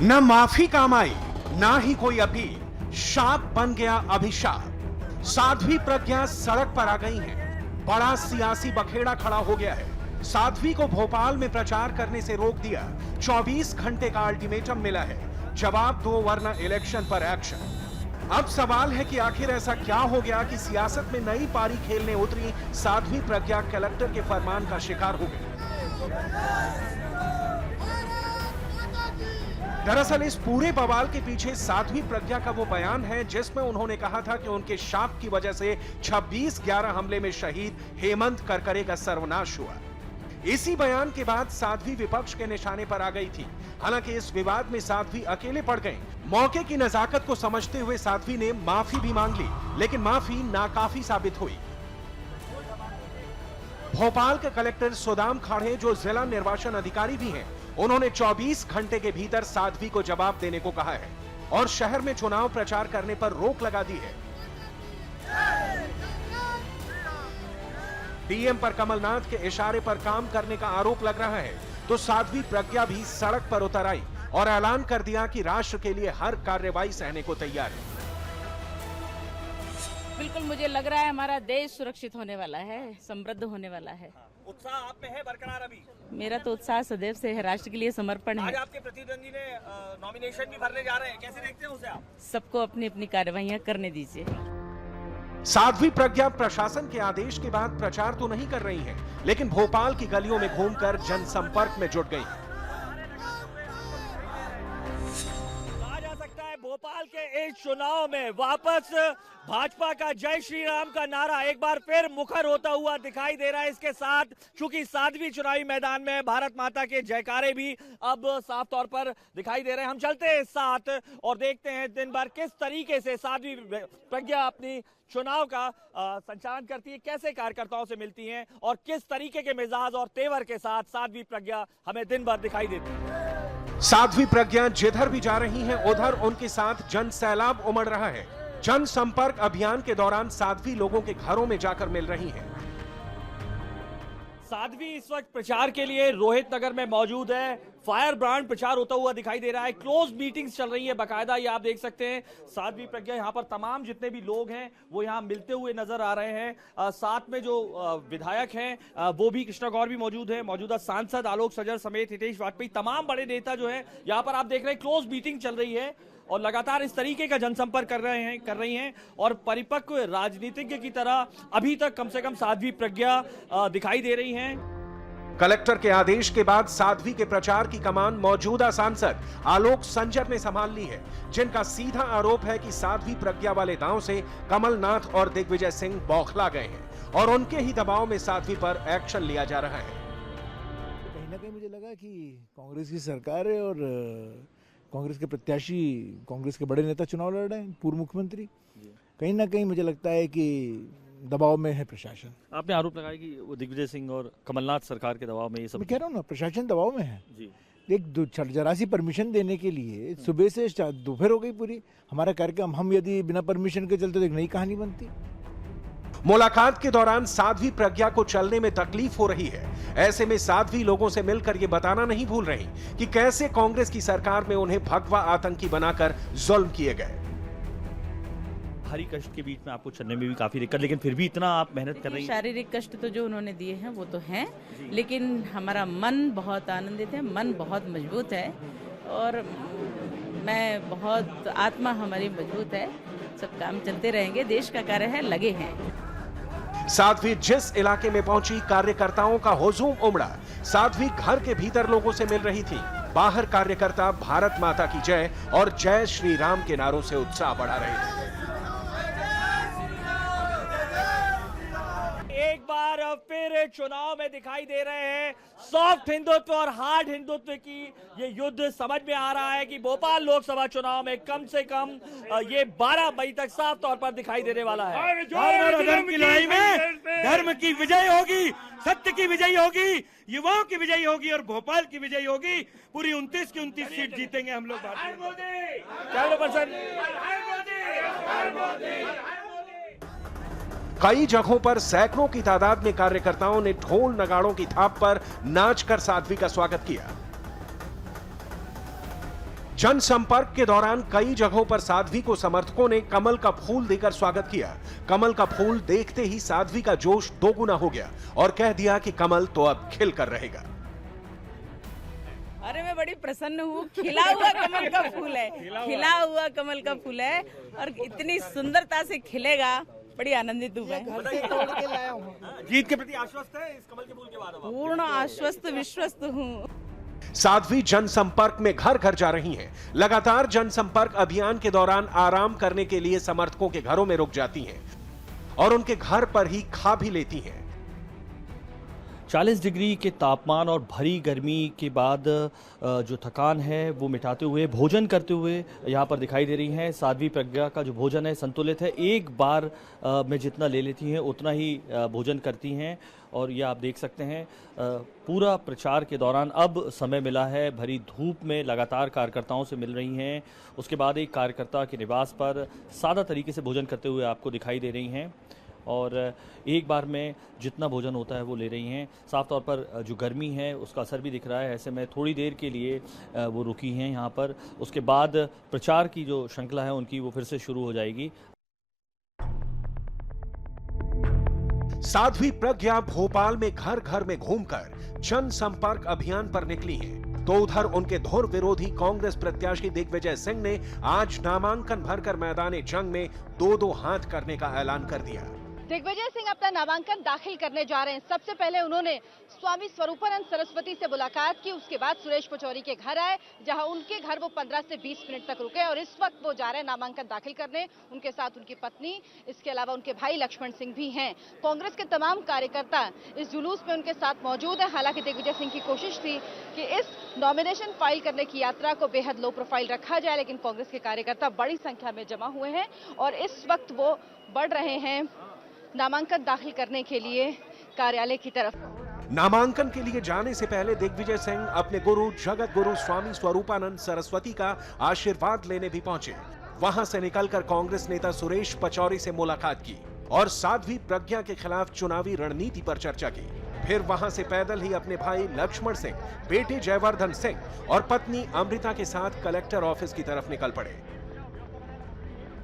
न माफी काम आई, ना ही कोई अपील, शाप बन गया अभिशाप। साध्वी प्रज्ञा सड़क पर आ गई हैं। बड़ा सियासी बखेड़ा खड़ा हो गया है। साध्वी को भोपाल में प्रचार करने से रोक दिया। 24 घंटे का अल्टीमेटम मिला है, जवाब दो वरना इलेक्शन पर एक्शन। अब सवाल है कि आखिर ऐसा क्या हो गया कि सियासत में नई पारी खेलने उतरी साध्वी प्रज्ञा कलेक्टर के फरमान का शिकार हो गई। दरअसल इस पूरे बवाल के पीछे साध्वी प्रज्ञा का वो बयान है जिसमें उन्होंने कहा था कि उनके शाप की वजह से 26/11 हमले में शहीद हेमंत करकरे का सर्वनाश हुआ। इसी बयान के बाद साध्वी विपक्ष के निशाने पर आ गई थी। हालांकि इस विवाद में साध्वी अकेले पड़ गई। मौके की नजाकत को समझते हुए साध्वी ने माफी भी मांग ली, लेकिन माफी नाकाफी साबित हुई। भोपाल के कलेक्टर सुदाम खाड़े, जो जिला निर्वाचन अधिकारी भी हैं, उन्होंने 24 घंटे के भीतर साध्वी को जवाब देने को कहा है और शहर में चुनाव प्रचार करने पर रोक लगा दी है। पीएम पर कमलनाथ के इशारे पर काम करने का आरोप लग रहा है, तो साध्वी प्रज्ञा भी सड़क पर उतर आई और ऐलान कर दिया कि राष्ट्र के लिए हर कार्रवाई सहने को तैयार है। बिल्कुल, मुझे लग रहा है हमारा देश सुरक्षित होने वाला है, समृद्ध होने वाला है। उत्साह आप में है बरकरार अभी? मेरा तो उत्साह सदैव से है, राष्ट्र के लिए समर्पण है। आज आपके प्रतिद्वंदी ने नॉमिनेशन भी भरने जा रहे हैं, कैसे देखते हैं उसे आप? सबको अपनी अपनी कार्रवाइयां करने दीजिए। साध्वी प्रज्ञा प्रशासन के आदेश के बाद प्रचार तो नहीं कर रही हैं, लेकिन भोपाल की गलियों में घूमकर जनसंपर्क में जुट गई। कहा जा सकता है भोपाल के इस चुनाव में वापस भाजपा का जय श्री राम का नारा एक बार फिर मुखर होता हुआ दिखाई दे रहा है। इसके साथ चूंकि साध्वी चुनावी मैदान में भारत माता के जयकारे भी अब साफ तौर पर दिखाई दे रहे हैं। हम चलते हैं साथ और देखते हैं दिन भर किस तरीके से साध्वी प्रज्ञा अपनी चुनाव का संचालन करती है, कैसे कार्यकर्ताओं से मिलती हैं और किस तरीके के मिजाज और तेवर के साथ साध्वी प्रज्ञा हमें दिन भर दिखाई देती है। साध्वी प्रज्ञा जिधर भी जा रही हैं, उधर उनके साथ जन सैलाब उमड़ रहा है। जन संपर्क अभियान के दौरान साध्वी लोगों के घरों में जाकर मिल रही हैं। साध्वी इस वक्त प्रचार के लिए रोहित नगर में मौजूद है। फायर ब्रांड प्रचार होता हुआ दिखाई दे रहा है। क्लोज मीटिंग्स चल रही है बाकायदा, ये आप देख सकते हैं। साध्वी प्रज्ञा यहाँ पर तमाम जितने भी लोग हैं वो यहाँ मिलते हुए नजर आ रहे हैं। साथ में जो विधायक हैं वो भी, कृष्णा गौर भी मौजूद है। मौजूदा सांसद आलोक सजर समेत हितेश वाजपेयी, तमाम बड़े नेता जो है यहाँ पर आप देख रहे हैं। क्लोज मीटिंग चल रही है और लगातार इस तरीके का जनसंपर्क कर रही हैं और परिपक्व राजनीतिज्ञ की तरह अभी तक कम से कम साध्वी प्रज्ञा दिखाई दे रही हैं। कलेक्टर के आदेश के बाद साध्वी के प्रचार की कमान मौजूदा सांसद आलोक संजर ने संभाल ली है, जिनका सीधा आरोप है कि साध्वी प्रज्ञा वाले दांव से कमलनाथ और दिग्विजय सिंह बौखला गए हैं और उनके ही दबाव में साध्वी पर एक्शन लिया जा रहा है। कहीं ना कहीं मुझे लगा कि कांग्रेस की सरकार है और कांग्रेस के प्रत्याशी, कांग्रेस के बड़े नेता चुनाव लड़ रहे हैं, पूर्व मुख्यमंत्री। कहीं ना कहीं मुझे लगता है कि दबाव में है प्रशासन। आपने आरोप लगाया कि वो दिग्विजय सिंह और कमलनाथ सरकार के दबाव में ये सब। मैं कह रहा हूँ ना, प्रशासन दबाव में है जी। एक जरा सी परमिशन देने के लिए सुबह से दोपहर हो गई पूरी। हमारा कार्यक्रम, हम यदि बिना परमिशन के चलते तो एक नई कहानी बनती। मुलाकात के दौरान साध्वी प्रज्ञा को चलने में तकलीफ हो रही है। ऐसे में साध्वी लोगों से मिलकर ये बताना नहीं भूल रही कि कैसे कांग्रेस की सरकार में उन्हें भगवा आतंकी बनाकर जुल्म किए गए। भारी कष्ट के बीच में आपको चलने में भी काफी दिक्कत, लेकिन फिर भी इतना आप मेहनत कर रही हैं। शारीरिक कष्ट तो जो उन्होंने दिए हैं वो तो हैं, लेकिन हमारा मन बहुत आनंदित है, मन बहुत मजबूत है और मैं बहुत आत्मा हमारी मजबूत है। सब काम चलते रहेंगे, देश का कार्य है, लगे हैं। साध्वी जिस इलाके में पहुंची, कार्यकर्ताओं का हुजूम उमड़ा। साध्वी घर के भीतर लोगों से मिल रही थी, बाहर कार्यकर्ता भारत माता की जय और जय श्री राम के नारों से उत्साह बढ़ा रहे थे। एक बार फिर चुनाव में दिखाई दे रहे हैं सॉफ्ट हिंदुत्व और हार्ड हिंदुत्व की ये युद्ध। समझ में आ रहा है कि भोपाल लोकसभा चुनाव में कम से कम ये 12 मई तक साफ तौर पर दिखाई देने वाला है। धर्म और अधर्म की लड़ाई में धर्म की विजय होगी, सत्य की विजय होगी, युवाओं की विजय होगी और भोपाल की विजय होगी। पूरी 29 की 29 सीट जीतेंगे हम लोग। कई जगहों पर सैकड़ों की तादाद में कार्यकर्ताओं ने ढोल नगाड़ों की थाप पर नाचकर साध्वी का स्वागत किया। जनसंपर्क के दौरान कई जगहों पर साध्वी को समर्थकों ने कमल का फूल देकर स्वागत किया। कमल का फूल देखते ही साध्वी का जोश दोगुना हो गया और कह दिया कि कमल तो अब खिल कर रहेगा। अरे मैं बड़ी प्रसन्न हूँ, खिला हुआ कमल का फूल है, खिला हुआ कमल का फूल है और इतनी सुंदरता से खिलेगा, बड़ी आनंदित हूँ मैं। जीत के प्रति आश्वस्त है इस कमल के फूल के बाद? पूर्ण आश्वस्त विश्वस्त हूँ। साध्वी जनसंपर्क में घर घर जा रही हैं। लगातार जनसंपर्क अभियान के दौरान आराम करने के लिए समर्थकों के घरों में रुक जाती हैं और उनके घर पर ही खा भी लेती हैं। 40 डिग्री के तापमान और भरी गर्मी के बाद जो थकान है वो मिटाते हुए, भोजन करते हुए यहाँ पर दिखाई दे रही हैं। साध्वी प्रज्ञा का जो भोजन है संतुलित है, एक बार में जितना ले लेती हैं उतना ही भोजन करती हैं और ये आप देख सकते हैं पूरा प्रचार के दौरान अब समय मिला है, भरी धूप में लगातार कार्यकर्ताओं से मिल रही हैं। उसके बाद एक कार्यकर्ता के निवास पर सादा तरीके से भोजन करते हुए आपको दिखाई दे रही हैं और एक बार में जितना भोजन होता है वो ले रही हैं। साफ तौर पर जो गर्मी है उसका असर भी दिख रहा है, ऐसे में थोड़ी देर के लिए वो रुकी हैं यहाँ पर। उसके बाद प्रचार की जो श्रृंखला है उनकी वो फिर से शुरू हो जाएगी। साध्वी प्रज्ञा भोपाल में घर घर में घूमकर जनसंपर्क अभियान पर निकली हैं। तो उधर उनके धुर विरोधी कांग्रेस प्रत्याशी दिग्विजय सिंह ने आज नामांकन भरकर मैदान जंग में दो हाथ करने का ऐलान कर दिया। दिग्विजय सिंह अपना नामांकन दाखिल करने जा रहे हैं। सबसे पहले उन्होंने स्वामी स्वरूपानंद सरस्वती से मुलाकात की, उसके बाद सुरेश पचौरी के घर आए, जहां उनके घर वो 15 से 20 मिनट तक रुके और इस वक्त वो जा रहे हैं नामांकन दाखिल करने। उनके साथ उनकी पत्नी, इसके अलावा उनके भाई लक्ष्मण सिंह भी हैं। कांग्रेस के तमाम कार्यकर्ता इस जुलूस में उनके साथ मौजूद है। हालांकि दिग्विजय सिंह की कोशिश थी कि इस नॉमिनेशन फाइल करने की यात्रा को बेहद लो प्रोफाइल रखा जाए, लेकिन कांग्रेस के कार्यकर्ता बड़ी संख्या में जमा हुए हैं और इस वक्त वो बढ़ रहे हैं नामांकन दाखिल करने के लिए कार्यालय की तरफ। नामांकन के लिए जाने से पहले दिग्विजय सिंह अपने गुरु जगत गुरु स्वामी स्वरूपानंद सरस्वती का आशीर्वाद लेने भी पहुंचे। वहां से निकलकर कांग्रेस नेता सुरेश पचौरी से मुलाकात की और साध्वी प्रज्ञा के खिलाफ चुनावी रणनीति पर चर्चा की। फिर वहां से पैदल ही अपने भाई लक्ष्मण सिंह, बेटे जयवर्धन सिंह और पत्नी अमृता के साथ कलेक्टर ऑफिस की तरफ निकल पड़े।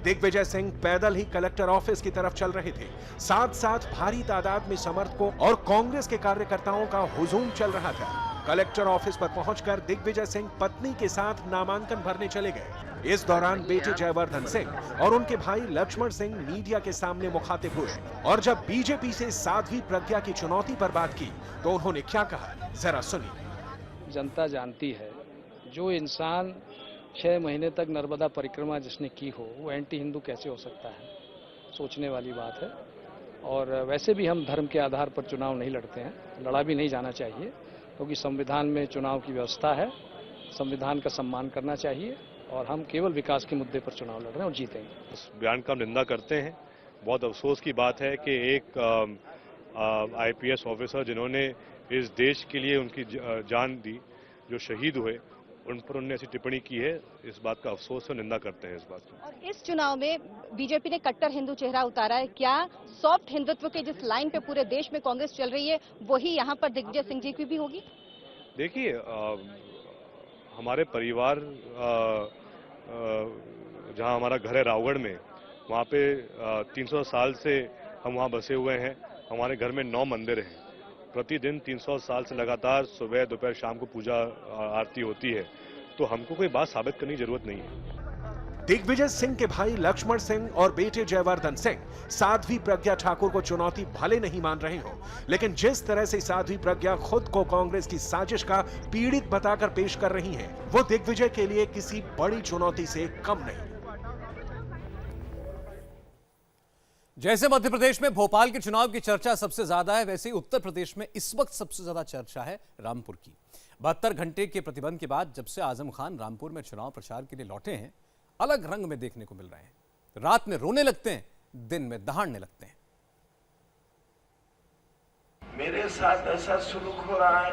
दिग्विजय सिंह पैदल ही कलेक्टर ऑफिस की तरफ चल रहे थे। साथ साथ भारी तादाद में समर्थकों और कांग्रेस के कार्यकर्ताओं का हुजूम चल रहा था। कलेक्टर ऑफिस पर पहुंचकर दिग्विजय सिंह पत्नी के साथ नामांकन भरने चले गए। इस दौरान बेटे जयवर्धन सिंह और उनके भाई लक्ष्मण सिंह मीडिया के सामने मुखातिब हुए और जब बीजेपी से साध्वी प्रज्ञा की चुनौती पर बात की तो उन्होंने क्या कहा, जरा सुनिए। जनता जानती है, जो इंसान 6 महीने तक नर्मदा परिक्रमा जिसने की हो वो एंटी हिंदू कैसे हो सकता है, सोचने वाली बात है। और वैसे भी हम धर्म के आधार पर चुनाव नहीं लड़ते हैं, लड़ा भी नहीं जाना चाहिए, क्योंकि संविधान में चुनाव की व्यवस्था है, संविधान का सम्मान करना चाहिए और हम केवल विकास के मुद्दे पर चुनाव लड़ रहे हैं और जीतेंगे। इस बयान का हम निंदा करते हैं। बहुत अफसोस की बात है कि एक IPS ऑफिसर जिन्होंने इस देश के लिए उनकी जान दी, जो शहीद हुए, उन पर उन्होंने ऐसी टिप्पणी की है। इस बात का अफसोस और निंदा करते हैं इस बात की। और इस चुनाव में बीजेपी ने कट्टर हिंदू चेहरा उतारा है। क्या सॉफ्ट हिंदुत्व के जिस लाइन पे पूरे देश में कांग्रेस चल रही है वही यहाँ पर दिग्विजय सिंह जी की भी होगी? देखिए, हमारे परिवार, जहां हमारा घर है रावगढ़ में, वहाँ पे 300 साल से हम वहाँ बसे हुए हैं। हमारे घर में 9 मंदिर हैं। प्रतिदिन 300 साल से लगातार सुबह दोपहर शाम को पूजा आरती होती है, तो हमको कोई बात साबित करने की जरूरत नहीं है। दिग्विजय सिंह के भाई लक्ष्मण सिंह और बेटे जयवर्धन सिंह साध्वी प्रज्ञा ठाकुर को चुनौती भले नहीं मान रहे हो, लेकिन जिस तरह से साध्वी प्रज्ञा खुद को कांग्रेस की साजिश का पीड़ित बताकर पेश कर रही हैं, वो दिग्विजय के लिए किसी बड़ी चुनौती से कम नहीं। जैसे मध्य प्रदेश में भोपाल के चुनाव की चर्चा सबसे ज्यादा है, वैसे ही उत्तर प्रदेश में इस वक्त सबसे ज्यादा चर्चा है रामपुर की। 72 घंटे के प्रतिबंध के बाद जब से आजम खान रामपुर में चुनाव प्रचार के लिए लौटे हैं, अलग रंग में देखने को मिल रहे हैं। रात में रोने लगते हैं, दिन में दहाड़ने लगते हैं। मेरे साथ ऐसा सुलूक हो रहा है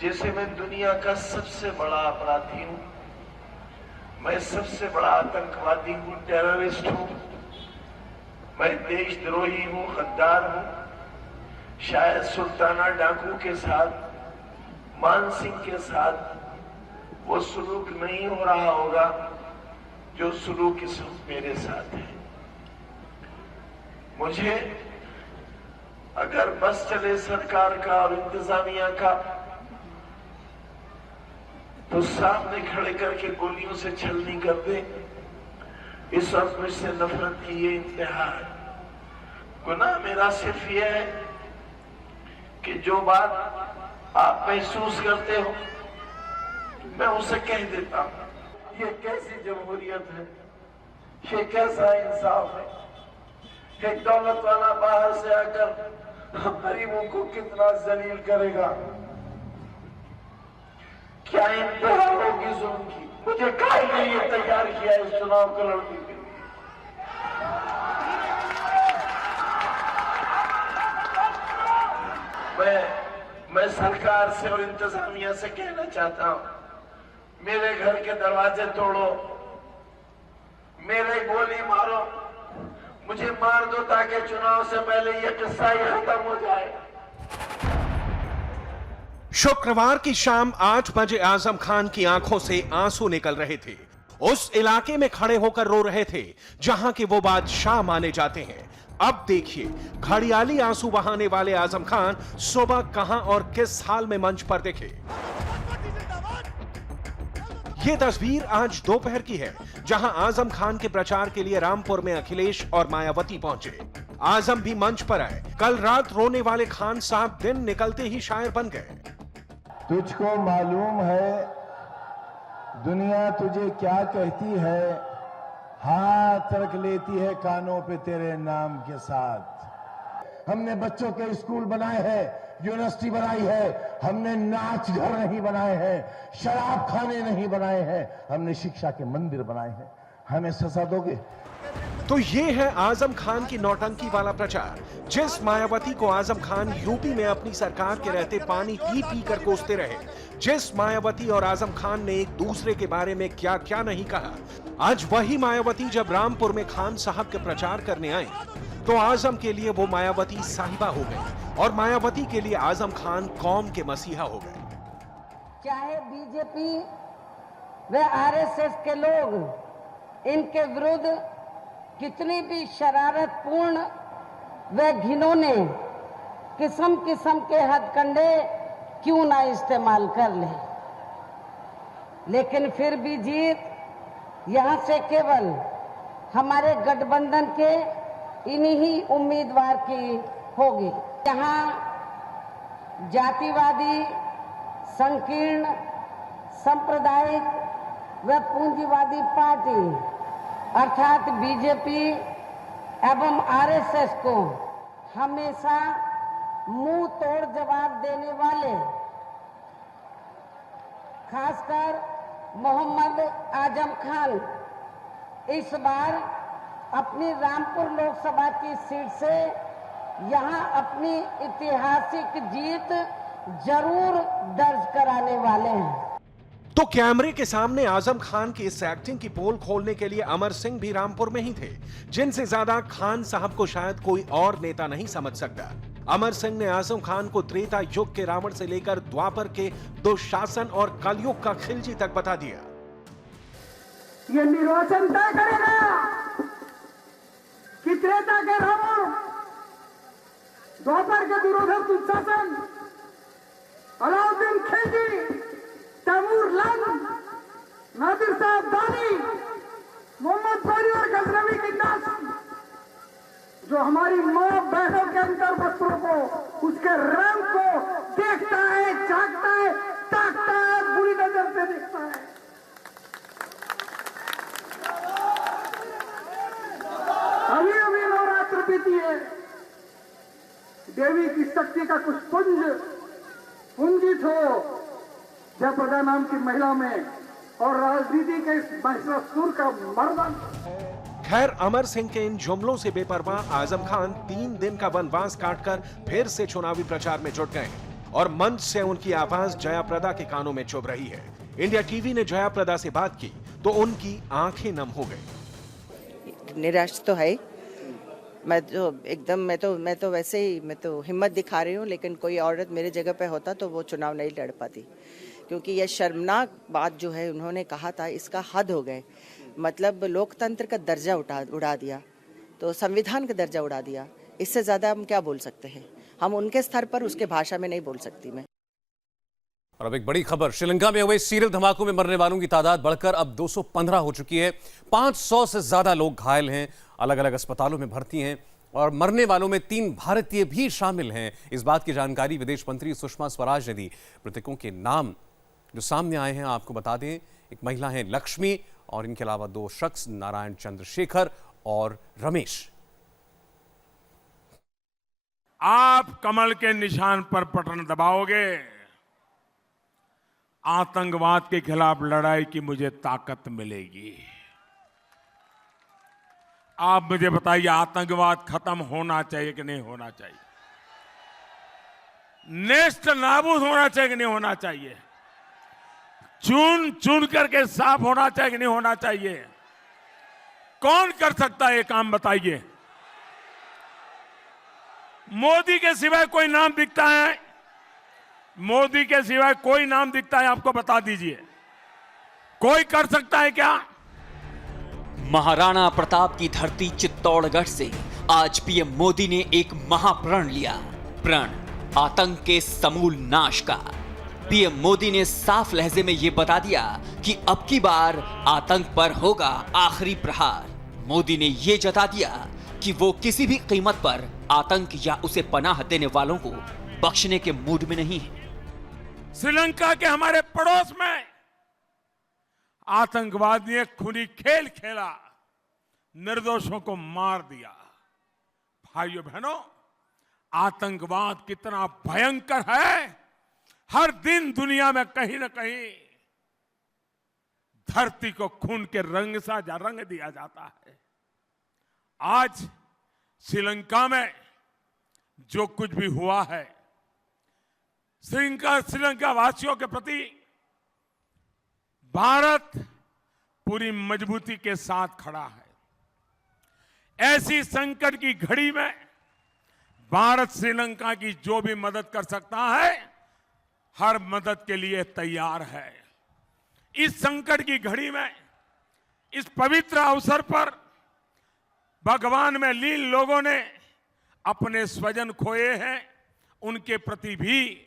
जैसे मैं दुनिया का सबसे बड़ा अपराधी हूं, मैं सबसे बड़ा आतंकवादी हूं, टेररिस्ट हूं, मैं देशद्रोही हूं, गद्दार हूं। शायद सुल्ताना डाकू के साथ, मान सिंह के साथ वो सुलूक नहीं हो रहा होगा जो सुलूक इस वक्त मेरे साथ है। मुझे अगर बस चले सरकार का और इंतजामिया का, तो सामने खड़े करके गोलियों से छलनी कर दे। इस वक्त मुझसे नफरत की ये इंतहा है। गुनाह मेरा सिर्फ यह है कि जो बात आप महसूस करते हो मैं उसे कह देता हूं। ये कैसी जमहूरियत है, ये कैसा इंसाफ है। एक दौलत वाला बाहर से आकर हम गरीबों को कितना जलील करेगा। क्या इंतहा होगी जुल्म की। मुझे काहे के लिए तैयार किया इस चुनाव को लड़ने के लिए। मैं सरकार से और इंतजामिया से कहना चाहता हूं, मेरे घर के दरवाजे तोड़ो, मेरे गोली मारो, मुझे मार दो ताकि चुनाव से पहले यह किस्सा ही खत्म हो जाए। शुक्रवार की शाम 8 बजे आजम खान की आंखों से आंसू निकल रहे थे। उस इलाके में खड़े होकर रो रहे थे जहां के वो बादशाह माने जाते हैं। अब देखिए, घड़ियाली आंसू बहाने वाले आजम खान सुबह कहां और किस हाल में मंच पर दिखे। ये तस्वीर आज दोपहर की है, जहां आजम खान के प्रचार के लिए रामपुर में अखिलेश और मायावती पहुंचे। आजम भी मंच पर आए। कल रात रोने वाले खान साहब दिन निकलते ही शायर बन गए। तुझको मालूम है दुनिया तुझे क्या कहती है, हाथ रख लेती है कानों पे तेरे नाम के साथ। हमने बच्चों के स्कूल बनाए हैं, यूनिवर्सिटी बनाई है, हमने नाच घर नहीं बनाए हैं, शराब खाने नहीं बनाए हैं, हमने शिक्षा के मंदिर बनाए हैं। हमें सजा दोगे? तो ये है आजम खान की नौटंकी वाला प्रचार। जिस मायावती को आजम खान यूपी में अपनी सरकार के रहते पानी पी पी कर कोसते रहे, जिस मायावती और आजम खान ने एक दूसरे के बारे में क्या क्या नहीं कहा, आज वही मायावती जब रामपुर में खान साहब के प्रचार करने आए तो आजम के लिए वो मायावती साहिबा हो गई और मायावती के लिए आजम खान कौम के मसीहा हो गए। चाहे बीजेपी व आरएसएस के लोग इनके विरुद्ध कितनी भी शरारतपूर्ण व घिनौने किस्म किस्म के हथकंडे क्यों ना इस्तेमाल कर ले, लेकिन फिर भी जीत यहां से केवल हमारे गठबंधन के इन्हीं ही उम्मीदवार की होगी। यहाँ जातिवादी, संकीर्ण, सांप्रदायिक व पूंजीवादी पार्टी अर्थात बीजेपी एवं आरएसएस को हमेशा मुंह तोड़ जवाब देने वाले, खासकर मोहम्मद आजम खान इस बार अपनी रामपुर लोकसभा की सीट से यहां अपनी ऐतिहासिक जीत जरूर दर्ज कराने वाले हैं। तो कैमरे के सामने आजम खान की इस एक्टिंग की पोल खोलने के लिए अमर सिंह भी रामपुर में ही थे, जिनसे ज्यादा खान साहब को शायद कोई और नेता नहीं समझ सकता। अमर सिंह ने आजम खान को त्रेता युग के रावण से लेकर द्वापर के दुशासन और कलयुग का खिलजी तक बता दिया। ये निर्वाचन तय करेगा कि त्रेता के रावण, द्वापर के दुर्योधन दुशासन, अलाउद्दीन खिलजी, तैमूर लंग, नादिर साहब दानी, मोहम्मद गौरी और गजनवी की नस्ल जो हमारी माँ बहनों के अंदर वस्त्रों को, उसके रंग को देखता है, झांकता है, ताकता है, बुरी नजर से देखता है। अभी अभी नवरात्र बीती है, देवी की शक्ति का कुछ पुंजित हो जयप्रदा नाम की महिला में और राजनीति के इस महिषासुर का मर्दन। खैर, अमर सिंह के इन जुमलों से बेपरवाह आजम खान 3 दिन का वनवास काटकर फिर से चुनावी प्रचार में जुट गए और मंच से उनकी आवाज जयाप्रदा के कानों में चुभ रही है। इंडिया टीवी ने जयाप्रदा से बात की तो उनकी आंखें नम हो गई। निराश तो है, मैं तो वैसे ही मैं तो हिम्मत दिखा रही हूँ, लेकिन कोई औरत मेरे जगह पे होता तो वो चुनाव नहीं लड़ पाती, क्योंकि यह शर्मनाक बात जो है उन्होंने कहा था, इसका हद हो गए। मतलब लोकतंत्र का दर्जा उड़ा दिया, तो संविधान का दर्जा उड़ा दिया। इससे ज्यादा हम क्या बोल सकते हैं? हम उनके स्तर पर उसके भाषा में नहीं बोल सकती मैं। और अब एक बड़ी खबर, श्रीलंका में हुए सीरियल धमाकों में मरने वालों की तादाद बढ़कर अब 215 हो चुकी है। 500 से ज्यादा लोग घायल हैं, अलग अलग अस्पतालों में भर्ती हैं और मरने वालों में 3 भारतीय भी शामिल हैं। इस बात की जानकारी विदेश मंत्री सुषमा स्वराज ने दी। मृतकों के नाम जो सामने आए हैं आपको बता दें, एक महिला है लक्ष्मी और इनके अलावा 2 शख्स नारायण चंद्रशेखर और रमेश। आप कमल के निशान पर बटन दबाओगे, आतंकवाद के खिलाफ लड़ाई की मुझे ताकत मिलेगी। आप मुझे बताइए, आतंकवाद खत्म होना चाहिए कि नहीं होना चाहिए? नेस्त नाबूद होना चाहिए कि नहीं होना चाहिए? चुन चुन करके साफ होना चाहिए कि नहीं होना चाहिए? कौन कर सकता है ये काम, बताइए? मोदी के सिवाय कोई नाम दिखता है? मोदी के सिवाय कोई नाम दिखता है? आपको बता दीजिए, कोई कर सकता है क्या? महाराणा प्रताप की धरती चित्तौड़गढ़ से आज पीएम मोदी ने एक महाप्रण लिया, प्रण आतंक के समूल नाश का। पीएम मोदी ने साफ लहजे में यह बता दिया कि अब की बार आतंक पर होगा आखिरी प्रहार। मोदी ने यह जता दिया कि वो किसी भी कीमत पर आतंक या उसे पनाह देने वालों को बख्शने के मूड में नहीं है। श्रीलंका के हमारे पड़ोस में आतंकवादी ने खूनी खेल खेला, निर्दोषों को मार दिया। भाइयों बहनों, आतंकवाद कितना भयंकर है, हर दिन दुनिया में कहीं न कहीं धरती को खून के रंग सा रंग दिया जाता है। आज श्रीलंका में जो कुछ भी हुआ है, श्रीलंका वासियों के प्रति भारत पूरी मजबूती के साथ खड़ा है। ऐसी संकट की घड़ी में भारत श्रीलंका की जो भी मदद कर सकता है, हर मदद के लिए तैयार है। इस संकट की घड़ी में, इस पवित्र अवसर पर भगवान में लीन लोगों ने अपने स्वजन खोए हैं, उनके प्रति भी,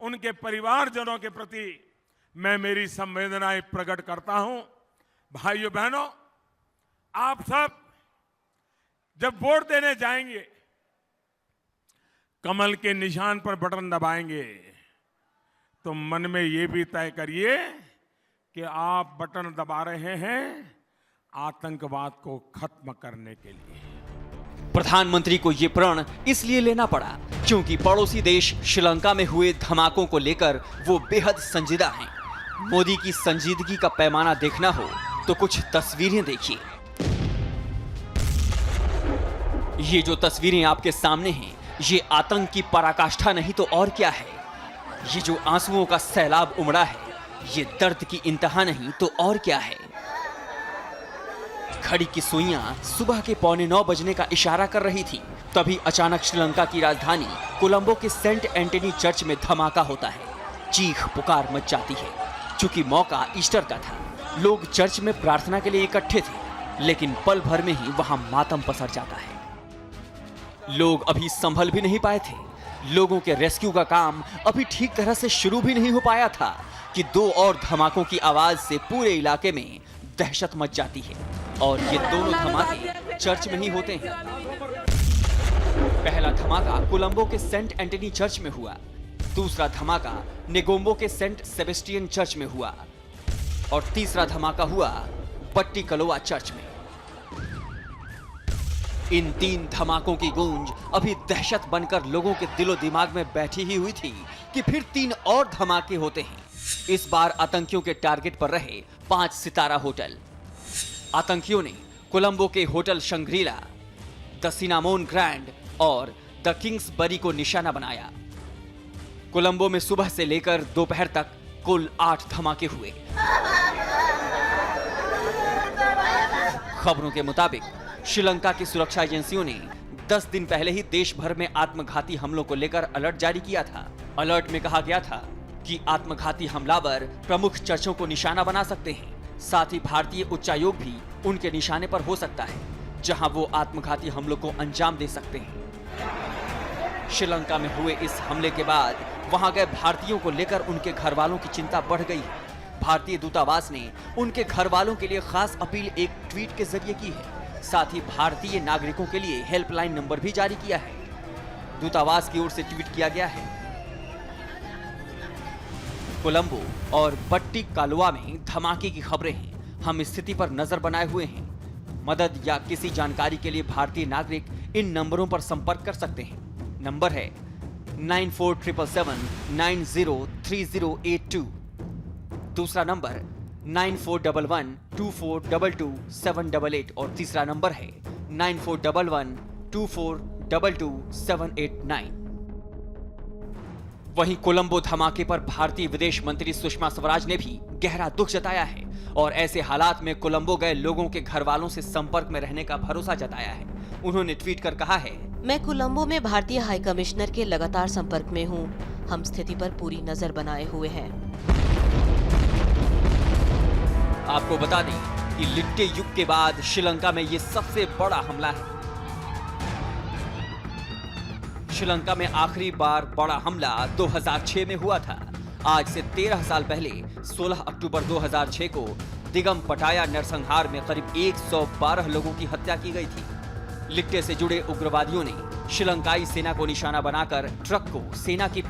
उनके परिवारजनों के प्रति मैं मेरी संवेदनाएं प्रकट करता हूं। भाइयों बहनों, आप सब जब वोट देने जाएंगे, कमल के निशान पर बटन दबाएंगे, तो मन में ये भी तय करिए कि आप बटन दबा रहे हैं आतंकवाद को खत्म करने के लिए। प्रधानमंत्री को ये प्रण इसलिए लेना पड़ा क्योंकि पड़ोसी देश श्रीलंका में हुए धमाकों को लेकर वो बेहद संजीदा हैं। मोदी की संजीदगी का पैमाना देखना हो तो कुछ तस्वीरें देखिए। ये जो तस्वीरें आपके सामने हैं, ये आतंक की पराकाष्ठा नहीं तो और क्या है। ये जो आंसुओं का सैलाब उमड़ा है, ये दर्द की इंतहा नहीं तो और क्या है। घड़ी की सुइयां सुबह के 8:45 बजने का इशारा कर रही थी, तभी अचानक श्रीलंका की राजधानी कोलंबो के सेंट एंटनी चर्च में धमाका होता है। चीख पुकार मच जाती है। चूंकि मौका ईस्टर का था, लोग चर्च में प्रार्थना के लिए इकट्ठे थे। लेकिन पल भर में ही वहां मातम पसर जाता है। लोग अभी संभल भी नहीं पाए थे। लोगों के रेस्क्यू का काम अभी ठीक तरह से शुरू भी नहीं हो पाया था कि दो और धमाकों की आवाज से पूरे इलाके में दहशत मच जाती है। और ये दोनों धमाके चर्च में ही होते हैं। पहला धमाका कोलंबो के सेंट एंटनी चर्च में हुआ। दूसरा धमाका नेगोम्बो के सेंट सेबेस्टियन चर्च में हुआ और तीसरा धमाका हुआ बट्टी कलोआ चर्च में। इन 3 धमाकों की गूंज अभी दहशत बनकर लोगों के दिलो दिमाग में बैठी ही हुई थी कि फिर 3 और धमाके होते हैं। इस बार आतंकियों के टारगेट पर रहे 5 सितारा होटल। आतंकियों ने कोलंबो के hotel Shangrila, the cinnamon grand और द किंग्सबरी को निशाना बनाया। कोलंबो में सुबह से लेकर दोपहर तक कुल 8 धमाके हुए। खबरों के मुताबिक श्रीलंका की सुरक्षा एजेंसियों ने 10 दिन पहले ही देश भर में आत्मघाती हमलों को लेकर अलर्ट जारी किया था। अलर्ट में कहा गया था कि आत्मघाती हमलावर प्रमुख चर्चों को निशाना बना सकते हैं। साथ ही भारतीय उच्चायोग भी उनके निशाने पर हो सकता है, जहां वो आत्मघाती हमलों को अंजाम दे सकते हैं। श्रीलंका में हुए इस हमले के बाद वहां गए भारतीयों को लेकर उनके घर वालों की चिंता बढ़ गई है। भारतीय दूतावास ने उनके घर वालों के लिए खास अपील एक ट्वीट के जरिए की है। साथ ही भारतीय नागरिकों के लिए हेल्पलाइन नंबर भी जारी किया है। दूतावास की ओर से ट्वीट किया गया है, कोलंबो और बट्टी कालोआ में धमाके की खबरें हैं। हम स्थिति पर नजर बनाए हुए हैं। मदद या किसी जानकारी के लिए भारतीय नागरिक इन नंबरों पर संपर्क कर सकते हैं। नंबर है 9477903082। दूसरा नंबर 941124222788 और तीसरा नंबर है 941124222789। वहीं कोलंबो धमाके पर भारतीय विदेश मंत्री सुषमा स्वराज ने भी गहरा दुख जताया है और ऐसे हालात में कोलंबो गए लोगों के घर वालों से संपर्क में रहने का भरोसा जताया है। उन्होंने ट्वीट कर कहा है, मैं कोलंबो में भारतीय हाई कमिश्नर के लगातार संपर्क में हूँ। हम स्थिति पर पूरी नजर बनाए हुए हैं। आपको बता दें कि लिट्टे युग के बाद श्रीलंका में ये सबसे बड़ा हमला है। श्रीलंका में आखिरी बार बड़ा हमला 2006 में हुआ था। आज से 13 साल पहले 16 अक्टूबर 2006 को दिगम पटाया नरसंहार में करीब 112 लोगों की हत्या की गई थी। लिट्टे से जुड़े उग्रवादियों ने श्रीलंकाई सेना को निशाना बनाकर ट्रक को सेना की